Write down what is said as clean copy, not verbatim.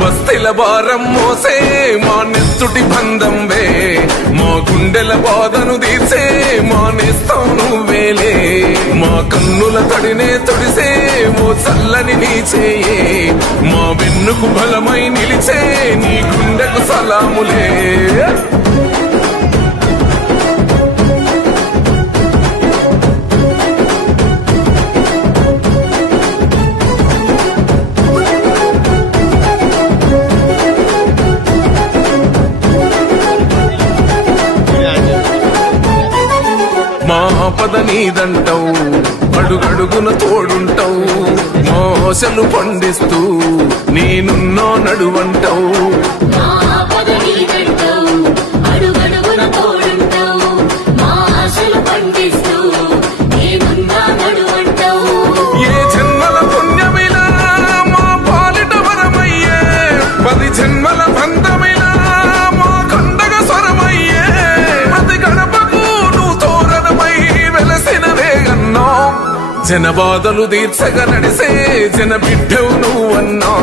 బస్తీల భారం మోసే మా నెత్తుటి బంధం వే, మా గుండెల బాధను తీర్చే మా నేస్తం నువ్వేలే, మా కన్నుల తడినే తొడిసే ఓ చల్లని నీ చేయే, మా వెన్నుకు బలమై నిలిచే నీ గుండెకు సలాములే. మా పద నీదంటావు, అడుగడుగున తోడుంటావు, మోసలు పండిస్తూ నేనున్నో నడువంటావు. ఏ జన్మల పుణ్యమిలా మా పాలిట వరమయ్యే, 10 జన్మల బంధమిలా మా కండగ స్వరమయ్యే, ప్రతి గడపకు నువ్వు తోరణమై వెలసినవే అన్నా, జన బాధలు తీర్చగా నడిసే జన బిడ్డవు నువ్వన్నా.